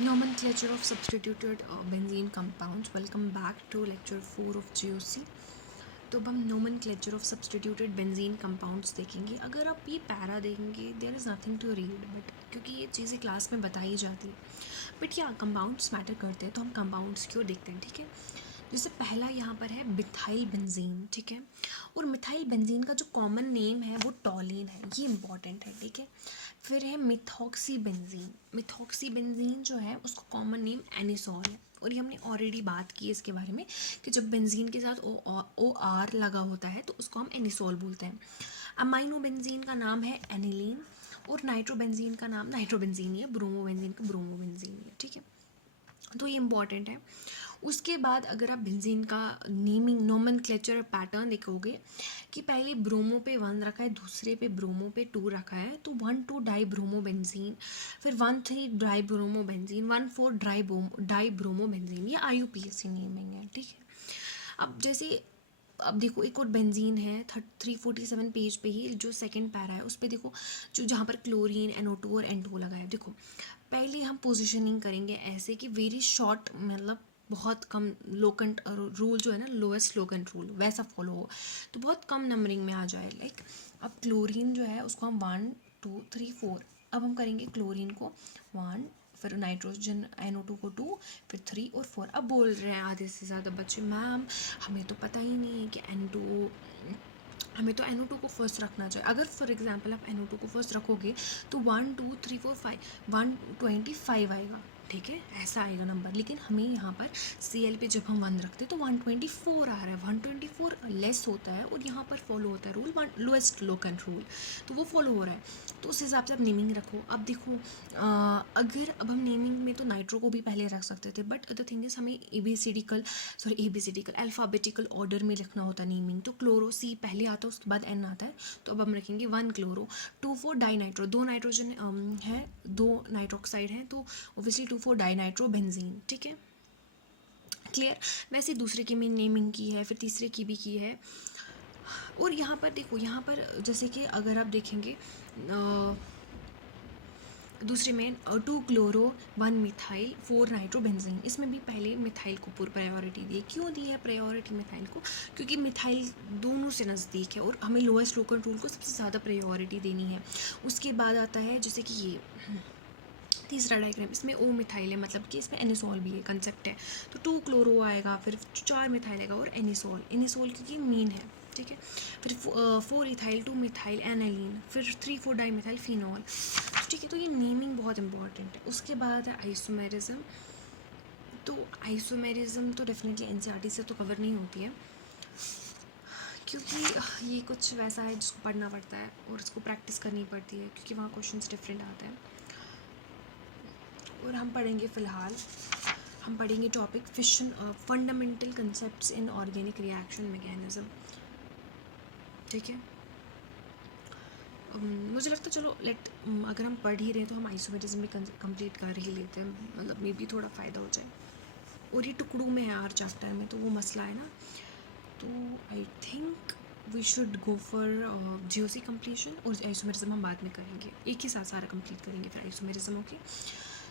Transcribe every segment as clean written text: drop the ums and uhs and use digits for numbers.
Nomenclature of substituted benzene compounds. Welcome back to lecture 4 of GOC. तो अब हम nomenclature of substituted benzene compounds देखेंगे. अगर आप ये पैरा देखेंगे there is nothing to read, but क्योंकि ये चीज़ें क्लास में बताई जाती है, बट या कंपाउंड्स मैटर करते हैं तो हम कंपाउंड्स की ओर देखते हैं. ठीक है, जैसे पहला यहाँ पर है मिथाइल बेंजीन. ठीक है, और मिथाइल बेंजीन का जो कॉमन नेम है वो टॉलिन है, ये इंपॉर्टेंट है. ठीक है, फिर है मिथॉक्सी बेंजीन. मिथॉक्सी बेंजीन जो है उसका कॉमन नेम एनिसॉल है, और ये हमने ऑलरेडी बात की है इसके बारे में कि जब बेंजीन के साथ ओ आर लगा होता है तो उसको हम एनिसॉल बोलते हैं. अमाइनो बेंजीन का नाम है एनिलीन, और नाइट्रोबेंजीन का नाम नाइट्रोबेंजीन ही है, ब्रोमोबेंजीन का ब्रोमोबेंजीन ही है. ठीक है, तो ये इंपॉर्टेंट है. उसके बाद अगर आप बेंजीन का नेमिंग नोमेनक्लेचर पैटर्न देखोगे कि पहले ब्रोमो पे 1 रखा है, दूसरे पे ब्रोमो पे 2 रखा है, तो 1,2 डाई ब्रोमो बेंजीन, फिर 1,3 dry bromo benzene, 1,4 die bromo benzene. ये IUPAC नेमिंग है. ठीक है, अब जैसे अब देखो एक और बेंजीन है 347 पेज पे ही जो सेकंड पैरा है उस पर देखो, जो जहाँ पर क्लोरीन NO2 और N2 लगा है. देखो पहले हम पोजिशनिंग करेंगे ऐसे कि वेरी शॉर्ट, मतलब बहुत कम लोकंट रूल जो है ना, लोएस्ट लोकंट रूल वैसा फॉलो हो तो बहुत कम नंबरिंग में आ जाए. लाइक अब क्लोरीन जो है उसको हम 1 2 3 4, अब हम करेंगे क्लोरीन को 1, फिर नाइट्रोजन NO2 को 2, फिर 3 और 4. अब बोल रहे हैं आधे से ज़्यादा बच्चे, मैम हमें तो पता ही नहीं है कि हमें तो NO2 को फर्स्ट रखना चाहिए. अगर फॉर एग्जांपल आप NO2 को फर्स्ट रखोगे तो 1 2 3 4 5 125 आएगा. ठीक है, ऐसा आएगा नंबर. लेकिन हमें यहाँ पर Cl पे जब हम 1 रखते हैं तो 124 आ रहा है. 124 लेस होता है और यहाँ पर फॉलो होता है रूल लोएस्ट लोकंट रूल, तो वो फॉलो हो रहा है. तो उस हिसाब से आप नेमिंग रखो. अब देखो अगर अब हम नेमिंग में तो नाइट्रो को भी पहले रख सकते थे, बट द थिंग इज हमें एबीसीडिकल अल्फ़ाबेटिकल ऑर्डर में लिखना होता है नेमिंग. तो क्लोरो C पहले आता है, उसके बाद N आता है, तो अब हम रखेंगे 1 क्लोरो 2 4 डाई नाइट्रो. 2 नाइट्रोजन है, 2 नाइट्रोक्साइड है, तो ऑब्वियसली 2 4 डाई नाइट्रो बेंजीन. ठीक है, क्लियर. वैसे दूसरे की भी नेमिंग की है, फिर तीसरे की भी की है. और यहाँ पर देखो, यहाँ पर जैसे कि अगर आप देखेंगे दूसरे में 2 क्लोरो 1 मिथाइल 4 नाइट्रोबेंजीन, इसमें भी पहले मिथाइल को पूरी प्रायोरिटी दी. क्यों दी है प्रायोरिटी मिथाइल को? क्योंकि मिथाइल दोनों से नज़दीक है और हमें लोएस्ट लोकल रूल को सबसे ज़्यादा प्रायोरिटी देनी है. उसके बाद आता है जैसे कि ये तीसरा डायग्राम, इसमें O मिथाइल है, मतलब कि इसमें एनिसॉल भी है, कंसेप्ट है. तो 2 क्लोरो आएगा, फिर 4 मिथाइल आएगा और एनिसॉल क्योंकि मीन है. ठीक है, फिर 4 इथाइल 2 मिथाइल एनालिन, फिर 3 4 डाई मिथाइल फिनॉल. ठीक है, तो ये नेमिंग बहुत इंपॉर्टेंट है. उसके बाद है आइसोमेरिज्म. तो आइसोमेरिज्म तो डेफिनेटली NCERT से तो कवर नहीं होती है, क्योंकि ये कुछ वैसा है जिसको पढ़ना पड़ता है और इसको प्रैक्टिस करनी पड़ती है, क्योंकि वहाँ क्वेश्चंस डिफरेंट आते हैं. और हम पढ़ेंगे फ़िलहाल हम पढ़ेंगे topic fission fundamental concepts in organic reaction mechanism. ठीक है, मुझे लगता है चलो अगर हम पढ़ ही रहे हैं तो हम आइसोमेरिज्म भी कंप्लीट कर ही लेते हैं, मतलब मे भी थोड़ा फ़ायदा हो जाए. और ये टुकड़ों में है हर चैप्टर में, तो वो मसला है ना. तो I think we should go for GOC completion, और आइसोमेरिज्म हम बाद में करेंगे, एक ही साथ सारा कंप्लीट करेंगे फिर isomerism. Okay,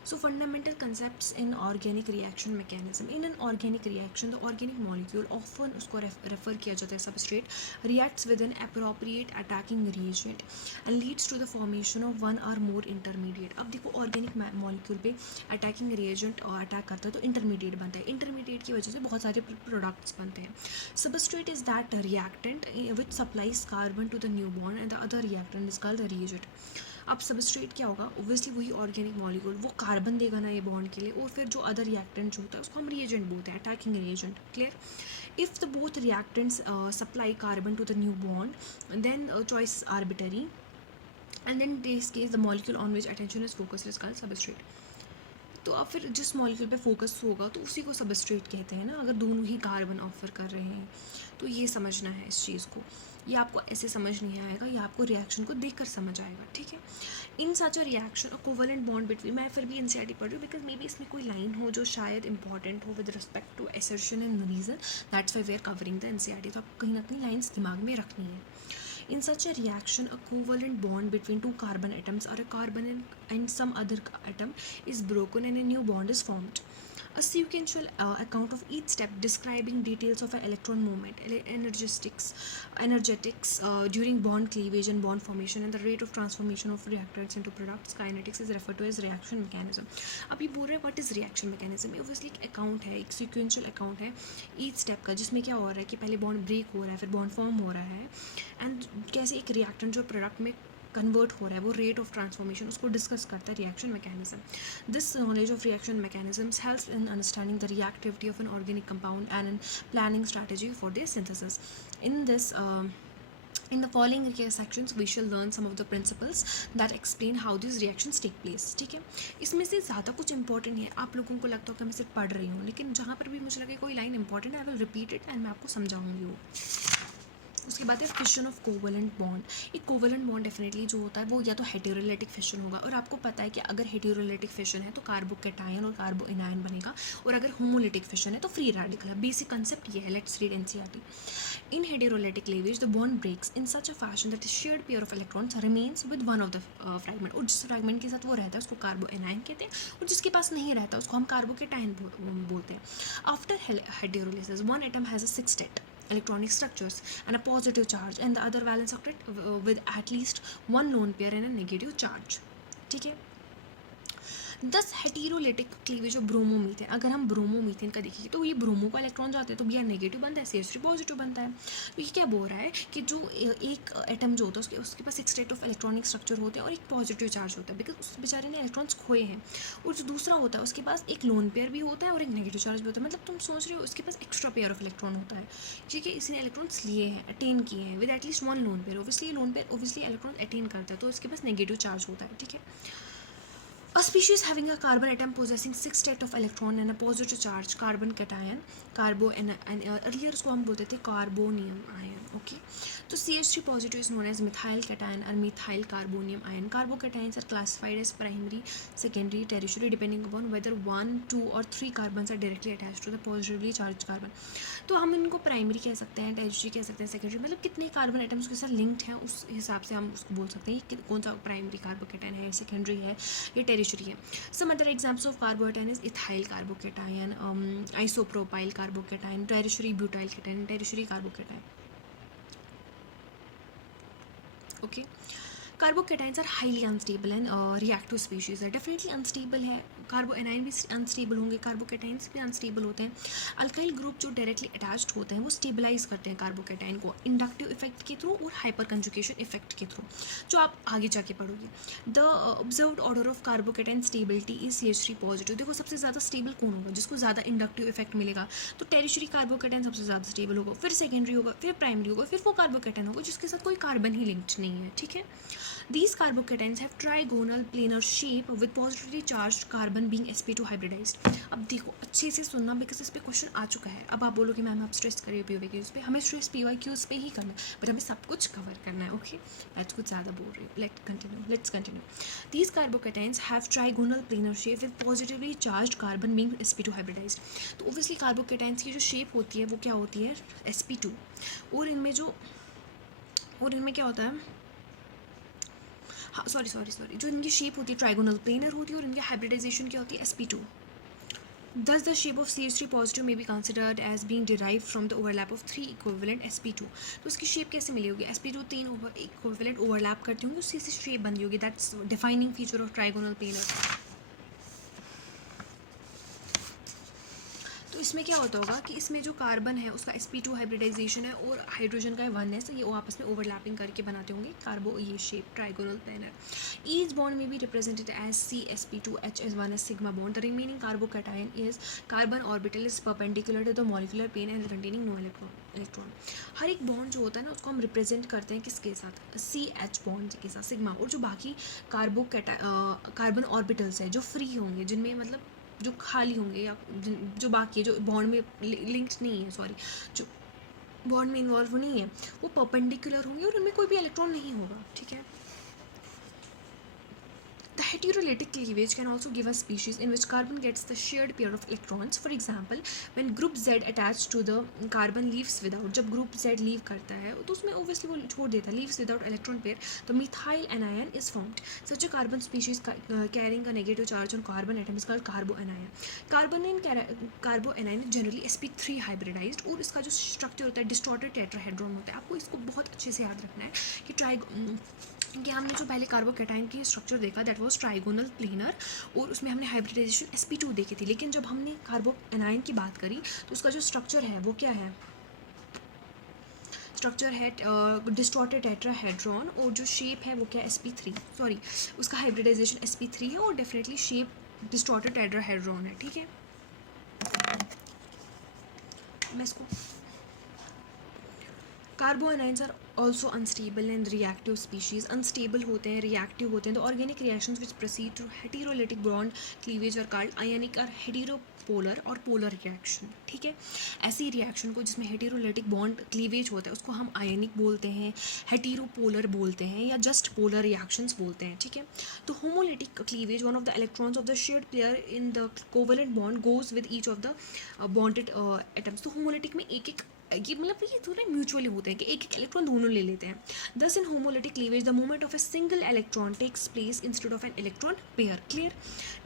so fundamental concepts in organic reaction mechanism. In an organic reaction the organic molecule often उसको रेफर किया जाता है substrate reacts with an appropriate attacking reagent and leads to the formation of one or more intermediate. अब देखो organic molecule पे attacking reagent attack करता है तो intermediate बनता है. intermediate की वजह से बहुत सारे products बनते हैं. substrate is that reactant which supplies carbon to the new bond and the other reactant is called the reagent. अब सबस्ट्रेट क्या होगा? ऑब्वियसली वही ऑर्गेनिक मॉलिक्यूल, वो कार्बन देगा ना ये बॉन्ड के लिए, और फिर जो अदर रिएक्टेंट जो होता है उसको हम रिएजेंट बोलते हैं, attacking reagent. Clear. If the both reactants supply carbon to the new bond then choice arbitrary and then this case the molecule on which attention is focused is called substrate. तो अब फिर जिस molecule पे focus होगा तो उसी को substrate कहते हैं ना, अगर दोनों ही कार्बन ऑफर कर रहे हैं. तो ये समझना है इस चीज़ को, ये आपको ऐसे समझ नहीं आएगा, ये आपको रिएक्शन को देखकर समझ आएगा. ठीक है, in such a reaction a covalent bond between, मैं फिर भी NCERT पढ़ रही हूँ बिकॉज मे बी इसमें कोई लाइन हो जो शायद इंपॉर्टेंट हो with respect to assertion and reason, that's why we are covering the NCERT. तो आपको कहीं ना कहीं लाइन्स दिमाग में रखनी है. In such a reaction, a covalent bond between two carbon atoms or a carbon and some other atom is broken and a new bond is formed. A sequential account of each step describing details of an electron movement, energetics during bond cleavage and bond formation, and the rate of transformation of reactants into products, kinetics, is referred to as reaction mechanism. अब ये बोल रहे हैं what is reaction mechanism. Obviously एक account है, एक sequential account है each step का, जिसमें क्या हो रहा है कि पहले बॉन्ड ब्रेक हो रहा है, फिर बॉन्ड फॉर्म हो रहा है, एंड कैसे एक रिएक्टेंट जो प्रोडक्ट में कन्वर्ट हो रहा है, वो रेट ऑफ ट्रांसफॉर्मेशन उसको डिस्कस करता है reaction mechanism. This knowledge of reaction mechanisms helps in understanding the reactivity of an organic compound and in planning strategy for their synthesis. In the following sections, we shall learn some of the principles that explain how these reactions take place. ठीक है, इसमें से ज़्यादा कुछ important है. आप लोगों को लगता हो कि मैं सिर्फ पढ़ रही हूँ, लेकिन जहाँ पर भी मुझे लगे कोई लाइन इंपॉर्टेंट है, I will repeat it and मैं आपको समझाऊंगी वो. उसके बाद है फिशन ऑफ कोवलेंट बॉन्ड. एक कोवलेंट बॉन्ड डेफिनेटली जो होता है वो या तो हेटेरोलिटिक फिशन होगा, और आपको पता है कि अगर हेटेरोलिटिक फिशन है तो कार्बोकेटायन और कार्बोएनायन बनेगा, और अगर होमोलिटिक फिशन है तो फ्री रेडिकल है. बेसिक कंसेप्ट ये है. Let's read NCERT. In heterolytic cleavage, the bond breaks in such a fashion that a shared pair of electrons remains with one of the fragment. और जिस fragment के साथ वो रहता है उसको कार्बोएनायन कहते हैं, और जिसके पास नहीं रहता उसको हम कार्बोकेटायन बोलते हैं. After heterolysis, one atom has a sextet electronic structures and a positive charge, and the other valence octet with at least one lone pair and a negative charge. ठीक है. दस हेटेरोलिटिक क्लीवेज ऑफ ब्रोमोमीथेन. अगर हम bromomethane का देखेंगे तो ये bromo का इलेक्ट्रॉन जाते हैं तो भैया नेगेटिव बनता है, CH3 पॉजिटिव बनता है. तो ये क्या बोल रहा है कि जो एक एटम जो होता है उसके पास एक स्टेट ऑफ इलेक्ट्रॉनिक स्ट्रक्चर होते हैं और एक पॉजिटिव चार्ज होता है, बिकॉज उस बेचारे ने इलेक्ट्रॉन्स खोए हैं. और जो दूसरा होता है उसके पास एक लोन पेयर भी होता है और एक नेगेटिव चार्ज भी होता है. मतलब तुम सोच रहे हो उसके पास एक्स्ट्रा पेयर ऑफ इलेक्ट्रॉन होता है. ठीक है, इसने इलेक्ट्रॉन्स लिए हैं, अटेन किए हैं with at least one lone pair. Obviously lone pair obviously electron attain करता है तो उसके पास नेगेटिव चार्ज होता है. ठीक है. A species having a carbon atom possessing 6 state of electron and a positive charge, carbon cation, earlier उसको हम बोलते थे कार्बोनियम आयन. ओके, तो CH3 positive is known as methyl cation or methyl carbonium ion. Carbocations are classified as primary, secondary, tertiary depending upon whether 1, 2 or 3 carbons are directly attached to the positively charged carbon. तो हम इनको primary कह सकते हैं, tertiary कह सकते हैं, secondary, मतलब कितने कार्बन एटम्स के साथ लिंक्ड हैं उस हिसाब से हम उसको बोल सकते हैं कि कौन सा प्राइमरी कार्बोकेटायन है, सेकेंडरी है या टेरिशरी है. Some other examples of carbocation is ethyl carbocation, isopropyl carbocation, tertiary butyl cation, tertiary carbocation. Okay, carbocations are highly unstable and reactive species है. डेफिनेटली अनस्टेबल है. कार्बोएनाइन भी अनस्टेबल होंगे, कार्बोकेटाइन्स भी unstable होते हैं. अल्काइल ग्रुप जो directly attached होते हैं वो स्टेबलाइज करते हैं कार्बोकेटाइन को इंडक्टिव इफेक्ट के थ्रू और हाइपर कंजुगेशन इफेक्ट के थ्रू, जो आप आगे जाके पढ़ोगे. The observed order of carbocation stability is CH3 positive. देखो सबसे ज़्यादा स्टेबल कौन होगा, जिसको ज़्यादा इंडक्टिव इफेक्ट मिलेगा, तो टेरिशरी कार्बोकेटाइन सबसे ज़्यादा स्टेबल होगा, फिर सेकेंडरी होगा, फिर प्राइमरी होगा, फिर वो कार्बोकेटाइन होगा जिसके साथ कोई कार्बन ही लिंक्ड नहीं है. ठीक है. These carbocations have trigonal planar shape with positively charged carbon being sp2 hybridized. अब देखो अच्छे से सुनना बिकॉज इस पे क्वेश्चन आ चुका है. अब आप बोलोगे मैम आप स्ट्रेस करिए POVQs पे, हमें स्ट्रेस PYQs पे ही करना है, बट हमें सब कुछ कवर करना है. ओके, मैं कुछ ज़्यादा बोल रही हूँ. Let's continue. These carbocations have trigonal planar shape with positively charged carbon being sp2 hybridized. तो obviously carbocations की जो शेप होती है वो क्या होती है, sp2. और इनमें क्या होता है, सॉरी जो इनकी शेप होती है ट्राइगोनल प्लेनर होती है और इनकी हाइब्रिडाइजेशन क्या होती है, sp2. Thus the shape of CH3 positive may be considered as being derived from the overlap of 3 equivalent sp2. तो इसकी शेप कैसे मिली होगी, sp2 तीन इक्विवेलेंट ओवरलैप करती होंगी, उससे शेप बन रही होगी. That's defining feature of trigonal planar. तो इसमें क्या होता होगा कि इसमें जो कार्बन है उसका sp2 हाइब्रिडाइजेशन है और हाइड्रोजन का वननेस है, ये वो आपस में ओवरलैपिंग करके बनाते होंगे कार्बो ये shape trigonal planar. Each bond में be represented as CsP2H as one as sigma bond. The remaining carbocation is carbon orbital is perpendicular to the molecular plane and containing no electron. हर एक bond जो होता है ना उसको हम represent करते हैं किसके साथ, CH बॉन्ड के साथ सिग्मा. और जो बाकी कार्बन ऑर्बिटल्स है जो फ्री होंगे, जिनमें मतलब जो खाली होंगे या जो बाकी जो बॉन्ड में लिंक्ड नहीं है, सॉरी जो बॉन्ड में इन्वॉल्व नहीं है, वो परपेंडिकुलर होंगे और उनमें कोई भी इलेक्ट्रॉन नहीं होगा. ठीक है. The heterolytic cleavage can also give a species in which carbon gets the shared pair of electrons. For example, when group Z attached to the carbon leaves without, जब group Z leave करता है तो उसमें obviously वो छोड़ देता है, leaves without electron pair, the methyl anion is formed. Such a carbon species carrying a negative charge on carbon atom is called carboanion. Carboanion generally sp3 hybridized, और इसका जो स्ट्रक्चर होता है डिस्टॉर्टेड टेट्राहेड्रॉन होता है. आपको इसको बहुत अच्छे से याद रखना है कि हमने जो पहले कार्बोकैटायन की स्ट्रक्चर देखा दैट वाज ट्राइगोनल प्लेनर, और उसमें हमने हाइब्रिडाइजेशन sp2 देखी थी. लेकिन जब हमने कार्बोएनायन की बात करी तो उसका जो स्ट्रक्चर है वो क्या है, स्ट्रक्चर है डिस्टॉर्टेड टेट्राहेड्रॉन, और जो शेप है वो क्या sp3, सॉरी उसका हाइब्रिडाइजेशन sp3 है, और डेफिनेटली शेप डिस्टॉर्टेड टेट्राहेड्रॉन है. ठीक है, मैं इसको carbanions are also unstable and reactive species. Unstable होते हैं, रिएक्टिव होते हैं. The organic reactions which proceed to heterolytic bond cleavage are called ionic और हेटेरोपोलर और पोलर रिएक्शन. ठीक है, ऐसी रिएक्शन को जिसमें हेटेरोलिटिक बॉन्ड क्लीवेज होता है उसको हम आयनिक बोलते हैं, हेटेरोपोलर बोलते हैं, या जस्ट पोलर रिएक्शंस बोलते हैं. ठीक है, तो homolytic cleavage, one of the electrons of the shared pair in the covalent bond goes with each of the bonded atoms. तो होमोलिटिक में एक एक ये मतलब ये थोड़ा म्यूचुअली होता है कि एक एक इलेक्ट्रॉन दोनों ले लेते हैं. Thus in homolytic cleavage the movement of a single electron takes place instead of an electron pair. Clear,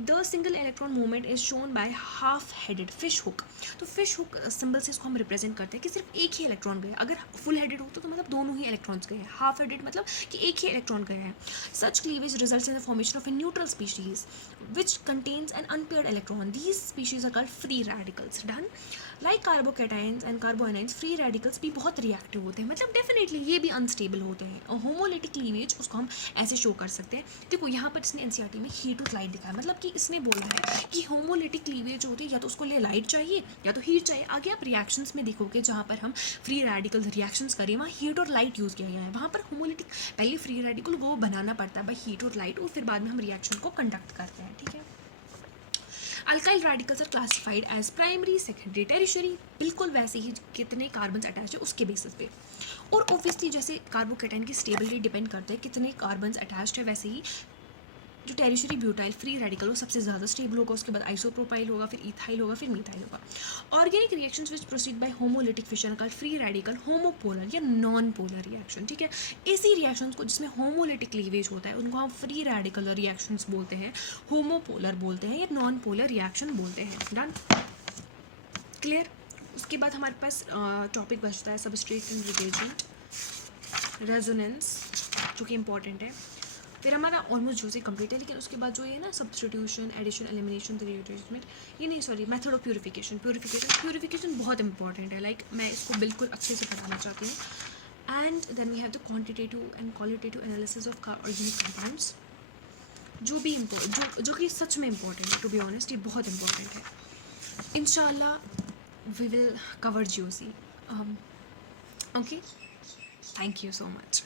the single electron movement is shown by half headed fish hook. तो फिश हुक सिंबल से इसको हम represent करते हैं कि सिर्फ एक ही electron गया. अगर फुल हेडेड होता तो मतलब दोनों ही इलेक्ट्रॉन्स गए हैं. हाफ हेडेड मतलब कि एक ही इलेक्ट्रॉन गया है. Such cleavage results in the formation of a neutral species which contains an unpaired electron. These species are called free radicals. Done. Like carbocations and carboanions, free radicals भी बहुत reactive होते हैं, मतलब डेफिनेटली ये भी unstable होते हैं. और होमोलिटिक क्लीवेज उसको हम ऐसे शो कर सकते हैं. देखो यहाँ पर इसने एनसीईआरटी में हीट टू लाइट दिखाया, मतलब कि इसने बोला है कि होमोलिटिक क्लीवेज होती है या तो उसको ले लाइट चाहिए या तो हीट चाहिए. आगे आप रिएक्शंस में देखोगे जहाँ पर हम फ्री रेडिकल्स रिएक्शंस करें वहाँ हीट और लाइट यूज़ किया गया है. वहाँ पर होमोलिटिक पहले फ्री रेडिकल वो बनाना पड़ता है बाई हीट और लाइट, और फिर बाद में हम रिएक्शन को कंडक्ट करते हैं. ठीक है, alkyl radicals are classified as primary, secondary, tertiary. बिल्कुल वैसे ही कितने कार्बन अटैच है उसके बेसिस पे. और ऑब्वियसली जैसे कार्बोकैटायन की स्टेबिलिटी डिपेंड करता है कितने कार्बन अटैच्ड है, वैसे ही जो टेरिशरी ब्यूटाइल फ्री रेडिकल वो सबसे ज़्यादा स्टेबल होगा. उसके बाद आइसोप्रोपाइल होगा, फिर इथाइल होगा, फिर मिथाइल होगा. Organic reactions which proceed bye homolytic fission called free radical, homopolar या नॉन पोलर रिएक्शन. ठीक है, ऐसी रिएक्शंस को जिसमें होमोलिटिक क्लीवेज होता है उनको हम फ्री रेडिकल रिएक्शंस बोलते हैं, होमोपोलर बोलते हैं, या नॉन पोलर रिएक्शन बोलते हैं. Done, clear. उसके बाद हमारे पास टॉपिक बचता है सबस्ट्रेट एंड रिएजेंट, रेजोनेंस, जो कि इंपॉर्टेंट है. फिर हमारा ऑलमोस्ट जो कंप्लीट है, लेकिन उसके बाद जो ये ना सब्स्टिट्यूशन, एडिशन, एलिमिनेशन, रिअरेंजमेंट, ये नहीं सॉरी मेथड ऑफ प्यूरिफिकेशन बहुत इंपॉर्टेंट है. लाइक मैं इसको बिल्कुल अच्छे से पढ़ाना चाहती हूँ. And then we have the quantitative and qualitative analysis of organic compounds, जो भी जो कि सच में इंपॉर्टेंट है. टू बी ऑनेस्ट ये बहुत इंपॉर्टेंट है. इंशाल्लाह we will cover GOC. Okay, thank you so much.